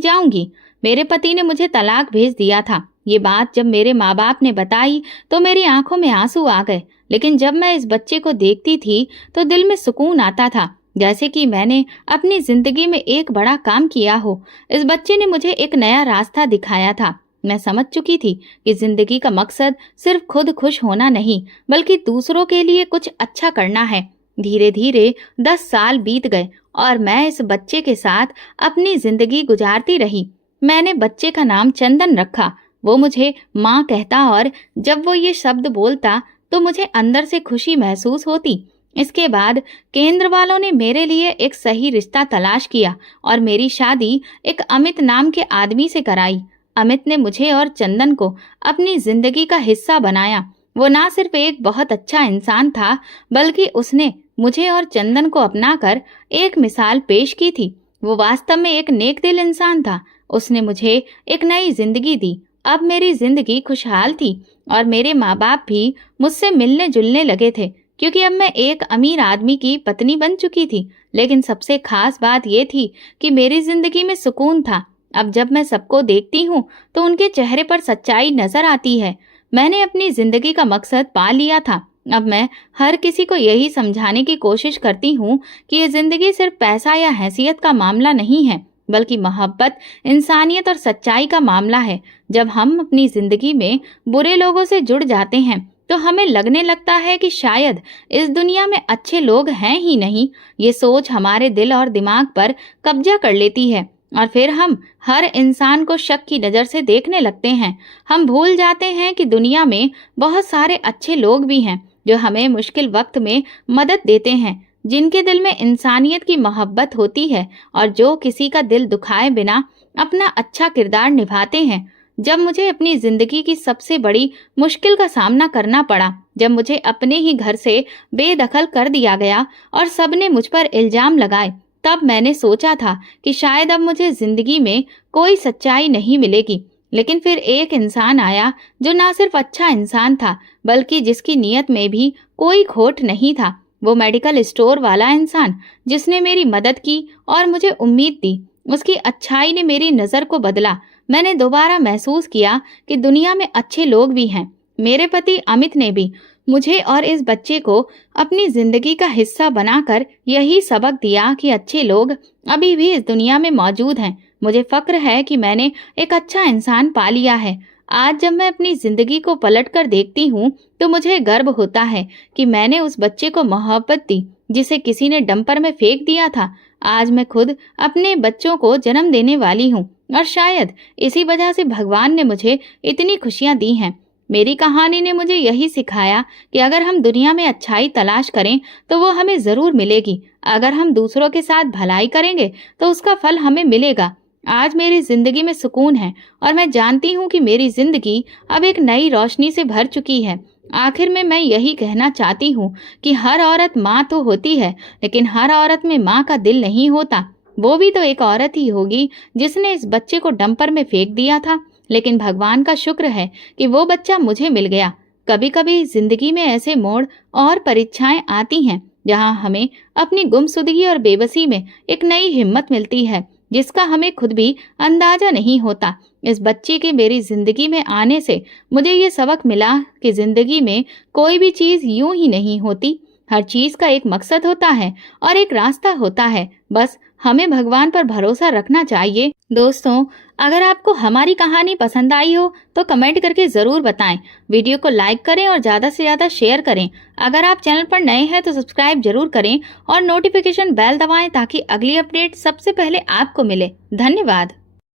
जाऊंगी। मेरे पति ने मुझे तलाक भेज दिया था। ये बात जब मेरे माँ बाप ने बताई तो मेरी आंखों में आंसू आ गए। लेकिन जब मैं इस बच्चे को देखती थी तो दिल में सुकून आता था, जैसे कि मैंने अपनी जिंदगी में एक बड़ा काम किया हो। इस बच्चे ने मुझे एक नया रास्ता दिखाया था। मैं समझ चुकी थी कि जिंदगी का मकसद सिर्फ खुद खुश होना नहीं, बल्कि दूसरों के लिए कुछ अच्छा करना है। धीरे धीरे 10 साल बीत गए और मैं इस बच्चे के साथ अपनी जिंदगी गुजारती रही। मैंने बच्चे का नाम चंदन रखा। वो मुझे माँ कहता और जब वो ये शब्द बोलता तो मुझे अंदर से खुशी महसूस होती। इसके बाद केंद्र वालों ने मेरे लिए एक सही रिश्ता तलाश किया और मेरी शादी एक अमित नाम के आदमी से कराई। अमित ने मुझे और चंदन को अपनी जिंदगी का हिस्सा बनाया। वो ना सिर्फ एक बहुत अच्छा इंसान था, बल्कि उसने मुझे और चंदन को अपनाकर एक मिसाल पेश की थी। वो वास्तव में एक नेक दिल इंसान था। उसने मुझे एक नई जिंदगी दी। अब मेरी जिंदगी खुशहाल थी और मेरे माँ बाप भी मुझसे मिलने जुलने लगे थे, क्योंकि अब मैं एक अमीर आदमी की पत्नी बन चुकी थी। लेकिन सबसे खास बात यह थी कि मेरी जिंदगी में सुकून था। अब जब मैं सबको देखती हूँ तो उनके चेहरे पर सच्चाई नजर आती है। मैंने अपनी जिंदगी का मकसद पा लिया था। अब मैं हर किसी को यही समझाने की कोशिश करती हूँ कि ये जिंदगी सिर्फ पैसा या हैसियत का मामला नहीं है, बल्कि मोहब्बत, इंसानियत और सच्चाई का मामला है। जब हम अपनी जिंदगी में बुरे लोगों से जुड़ जाते हैं तो हमें लगने लगता है कि शायद इस दुनिया में अच्छे लोग हैं ही नहीं। ये सोच हमारे दिल और दिमाग पर कब्जा कर लेती है और फिर हम हर इंसान को शक की नज़र से देखने लगते हैं। हम भूल जाते हैं कि दुनिया में बहुत सारे अच्छे लोग भी हैं जो हमें मुश्किल वक्त में मदद देते हैं, जिनके दिल में इंसानियत की मोहब्बत होती है और जो किसी का दिल दुखाए बिना अपना अच्छा किरदार निभाते हैं। जब मुझे अपनी जिंदगी की सबसे बड़ी मुश्किल का सामना करना पड़ा, जब मुझे अपने ही घर से बेदखल कर दिया गया और सबने मुझ पर इल्जाम लगाए, तब मैंने सोचा था कि शायद अब मुझे जिंदगी में कोई सच्चाई नहीं मिलेगी। लेकिन फिर एक इंसान आया जो ना सिर्फ अच्छा इंसान था, बल्कि जिसकी नीयत में भी कोई खोट नहीं था। वो मेडिकल स्टोर वाला इंसान जिसने मेरी मदद की और मुझे उम्मीद दी। उसकी अच्छाई ने मेरी नज़र को बदला। मैंने दोबारा महसूस किया कि दुनिया में अच्छे लोग भी हैं। मेरे पति अमित ने भी मुझे और इस बच्चे को अपनी जिंदगी का हिस्सा बनाकर यही सबक दिया कि अच्छे लोग अभी भी इस दुनिया में मौजूद हैं। मुझे फक्र है कि मैंने एक अच्छा इंसान पा लिया है। आज जब मैं अपनी जिंदगी को पलट कर देखती हूँ तो मुझे गर्व होता है कि मैंने उस बच्चे को मोहब्बत दी जिसे किसी ने डंपर में फेंक दिया था। आज मैं खुद अपने बच्चों को जन्म देने वाली हूँ और शायद इसी वजह से भगवान ने मुझे इतनी खुशियाँ दी हैं। मेरी कहानी ने मुझे यही सिखाया कि अगर हम दुनिया में अच्छाई तलाश करें तो वो हमें ज़रूर मिलेगी। अगर हम दूसरों के साथ भलाई करेंगे तो उसका फल हमें मिलेगा। आज मेरी जिंदगी में सुकून है और मैं जानती हूँ कि मेरी जिंदगी अब एक नई रोशनी से भर चुकी है। आखिर में मैं यही कहना चाहती हूँ कि हर औरत माँ तो होती है, लेकिन हर औरत में माँ का दिल नहीं होता। वो भी तो एक औरत ही होगी जिसने इस बच्चे को डंपर में फेंक दिया था, लेकिन भगवान का शुक्र है कि वो बच्चा मुझे मिल गया। कभी कभी जिंदगी में ऐसे मोड़ और परीक्षाएं आती हैं जहां हमें अपनी गुमसुदगी और बेबसी में एक नई हिम्मत मिलती है जिसका हमें खुद भी अंदाजा नहीं होता। इस बच्चे के मेरी जिंदगी में आने से मुझे ये सबक मिला कि जिंदगी में कोई भी चीज़ यूं ही नहीं होती। हर चीज़ का एक मकसद होता है और एक रास्ता होता है। बस हमें भगवान पर भरोसा रखना चाहिए। दोस्तों, अगर आपको हमारी कहानी पसंद आई हो तो कमेंट करके ज़रूर बताएं। वीडियो को लाइक करें और ज़्यादा से ज़्यादा शेयर करें। अगर आप चैनल पर नए हैं तो सब्सक्राइब जरूर करें और नोटिफिकेशन बेल दबाएं ताकि अगली अपडेट सबसे पहले आपको मिले। धन्यवाद।